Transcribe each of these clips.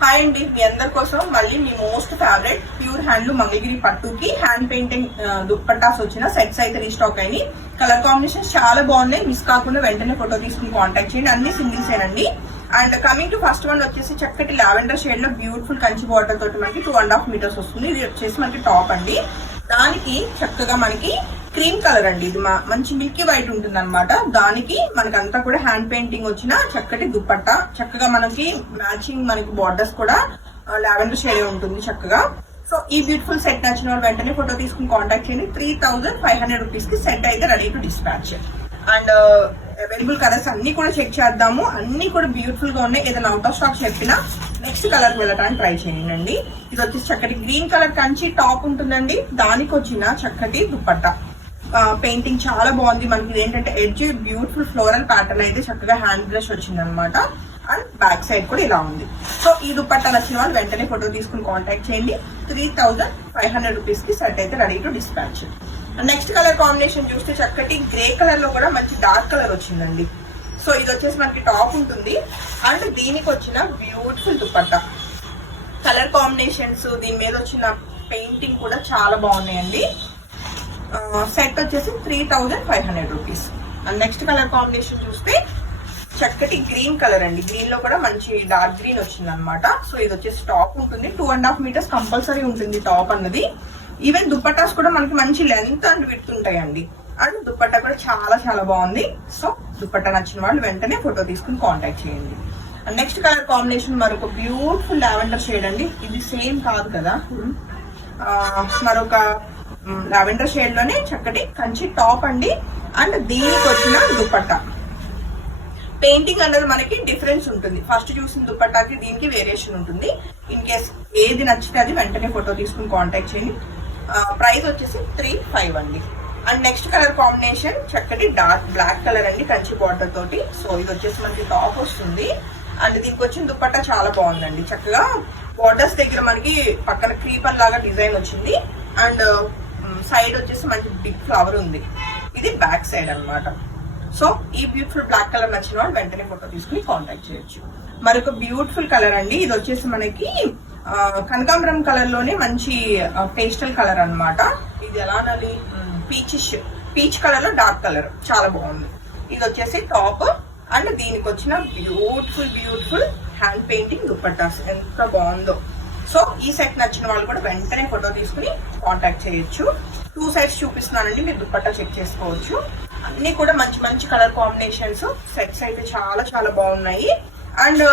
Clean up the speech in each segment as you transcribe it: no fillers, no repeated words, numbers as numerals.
Hi అండి, మీ అందరి కోసం మళ్ళీ మీ most favourite pure handloom Mangalagiri పట్టుకి హ్యాండ్ పెయింటింగ్ దుప్పట్టాస్ వచ్చిన సెట్స్ అయితే రీస్టాక్ అయినాయి. కలర్ కాంబినేషన్స్ చాలా బాగున్నాయి. మిస్ కాకుండా వెంటనే ఫోటో తీసుకుని కాంటాక్ట్ చేయండి. అన్ని సింగిల్స్ ఏనండి. And coming to first one వచ్చేసి చక్కటి లావెండర్ షేడ్ లో బ్యూటిఫుల్ కంచి బార్డర్ తోటి మనకి 2.5 మీటర్స్ వస్తుంది. ఇది వచ్చేసి మనకి టాప్ అండి. దానికి చక్కగా మనకి క్రీమ్ కలర్ అండి. ఇది మంచి మిల్కీ వైట్ ఉంటుంది అనమాట. దానికి మనకంతా కూడా హ్యాండ్ పెయింటింగ్ వచ్చిన చక్కటి దుప్పట్ట. చక్కగా మనకి మ్యాచింగ్ మనకి బార్డర్స్ కూడా లావెండర్ షేడ్ ఉంటుంది చక్కగా. సో ఈ బ్యూటిఫుల్ సెట్ నచ్చిన వాళ్ళు వెంటనే ఫోటో తీసుకుని కాంటాక్ట్ చేయండి. 3500 రూపీస్ కి సెట్ అయితే ready to dispatch. And available colours అన్ని కూడా చెక్ చేద్దాము. అన్ని కూడా బ్యూటిఫుల్ గా ఉన్నాయి. ఏదైనా అవుట్ ఆఫ్ స్టాక్ చెప్పినా నెక్స్ట్ కలర్ వెళ్ళడానికి ట్రై చేయండి. ఇది వచ్చేసి చక్కటి గ్రీన్ కలర్ కంచి టాప్ ఉంటుందండి. దానికి వచ్చిన చక్కటి దుప్పట్ట పెయింటింగ్ చాలా బాగుంది. మనకి ఇదేంటంటే ఎడ్జ్ బ్యూటిఫుల్ ఫ్లోరల్ ప్యాటర్న్ అయితే చక్కగా హ్యాండ్ బ్రష్ వచ్చింది అనమాట. అండ్ బ్యాక్ సైడ్ కూడా ఇలా ఉంది. సో ఈ దుప్పట్టా నచ్చిన వాళ్ళు వెంటనే ఫోటో తీసుకుని కాంటాక్ట్ చేయండి. 3500 రూపీస్ కి సెట్ అయితే ready to dispatch. Next colour combination చూస్తే చక్కటి గ్రే కలర్ లో కూడా మంచి డార్క్ కలర్ వచ్చిందండి. సో ఇది వచ్చేసి మనకి టాప్ ఉంటుంది. అండ్ దీనికి వచ్చిన బ్యూటిఫుల్ దుప్పట్టా కలర్ కాంబినేషన్స్, దీని మీద వచ్చిన పెయింటింగ్ కూడా చాలా బాగున్నాయండి. సెట్ వచ్చేసి 3500 rupees. And next colour combination చూస్తే చక్కటి గ్రీన్ కలర్ అండి. గ్రీన్ లో కూడా మంచి డార్క్ గ్రీన్ వచ్చింది అనమాట. సో ఇది వచ్చేసి టాప్ ఉంటుంది. 2.5 మీటర్స్ కంపల్సరీ ఉంటుంది టాప్ అన్నది. ఈవెన్ దుప్పటాస్ కూడా మనకి మంచి లెంత్ అండ్ విడ్త్ ఉంటాయండి. అండ్ దుప్పట్టా కూడా చాలా చాలా బాగుంది. సో దుప్పట్టా నచ్చిన వాళ్ళు వెంటనే ఫోటో తీసుకుని కాంటాక్ట్ చేయండి. అండ్ నెక్స్ట్ కలర్ కాంబినేషన్ మరొక బ్యూటిఫుల్ లావెండర్ షేడ్ అండి. ఇది సేమ్ కాదు కదా, మరొక లావెండర్ షేడ్ లోనే చక్కటి కంచి టాప్ అండి. అండ్ దీనికి వచ్చిన దుప్పట్టా పెయింటింగ్ అన్నది మనకి డిఫరెన్స్ ఉంటుంది. ఫస్ట్ చూసిన దుప్పట్టాకి దీనికి వేరియేషన్ ఉంటుంది. ఇన్ కేస్ ఏది నచ్చితే అది వెంటనే ఫోటో తీసుకుని కాంటాక్ట్ చేయండి. ప్రైస్ వచ్చేసి 3500 అండి. అండ్ నెక్స్ట్ కలర్ కాంబినేషన్ చక్కటి డార్క్ బ్లాక్ కలర్ అండి కంచి బార్డర్ తోటి. సో ఇది వచ్చేసి మనకి టాప్ వస్తుంది. అండ్ దీనికి వచ్చిన దుప్పట్టా చాలా బాగుందండి. చక్కగా బార్డర్స్ దగ్గర మనకి పక్కన క్రీపర్ లాగా డిజైన్ వచ్చింది. అండ్ సైడ్ వచ్చేసి మంచి బిగ్ ఫ్లవర్ ఉంది. ఇది బ్యాక్ సైడ్ అనమాట. సో ఈ బ్యూటిఫుల్ బ్లాక్ కలర్ నచ్చిన వాళ్ళు వెంటనే ఫోటో తీసుకుని కాంటాక్ట్ చేయొచ్చు. మరొక బ్యూటిఫుల్ కలర్ అండి. ఇది వచ్చేసి మనకి కనకాంబరం కలర్ లోనే మంచి పేస్టల్ కలర్ అనమాట. ఇది ఎలా అనాలి, పీచ్ కలర్ లో డార్క్ కలర్ చాలా బాగుంది. ఇది వచ్చేసి టాప్. అండ్ దీనికి వచ్చిన బ్యూటిఫుల్ హ్యాండ్ పెయింటింగ్ దుప్పట్టాస్ ఎంత బాగుందో. సో ఈ సెట్ నచ్చిన వాళ్ళు కూడా వెంటనే ఫోటో తీసుకుని కాంటాక్ట్ చేయొచ్చు. 2 సైడ్స్ చూపిస్తున్నానండి, మీరు దుప్పట్టా చెక్ చేసుకోవచ్చు. అన్ని కూడా మంచి మంచి కలర్ కాంబినేషన్స్. సెట్స్ అయితే చాలా చాలా బాగున్నాయి. అండ్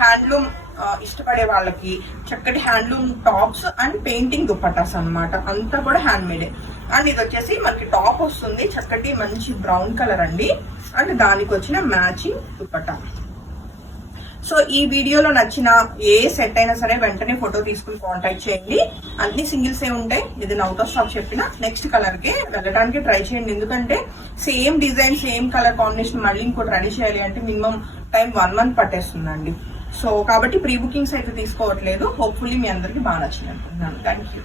హ్యాండ్లూమ్ ఇష్టపడే వాళ్ళకి చక్కటి handloom tops and painting dupattas అనమాట. అంతా కూడా హ్యాండ్ మేడే. అండ్ ఇది వచ్చేసి మనకి టాప్ వస్తుంది చక్కటి మంచి బ్రౌన్ కలర్ అండి. అండ్ దానికి వచ్చిన మ్యాచింగ్ దుప్పట్టా. సో ఈ వీడియోలో నచ్చిన ఏ సెట్ అయినా సరే వెంటనే ఫోటో తీసుకుని కాంటాక్ట్ చేయండి. అన్ని సింగిల్స్ ఏ ఉంటాయి. ఏదైనా అవుట్ ఆఫ్ స్టాక్ చెప్పినా నెక్స్ట్ కలర్ కి వెళ్ళడానికి ట్రై చేయండి. ఎందుకంటే same design same colour combination మళ్ళీ ఇంకోటి రెడీ చేయాలి అంటే మినిమం టైం 1 మంత్ పట్టేస్తుందండి. సో కాబట్టి ప్రీ బుకింగ్స్ అయితే తీసుకోవట్లేదు. హోప్ఫుల్లీ మీ అందరికి బాగా నచ్చింది అనుకుంటున్నాను. Thank you.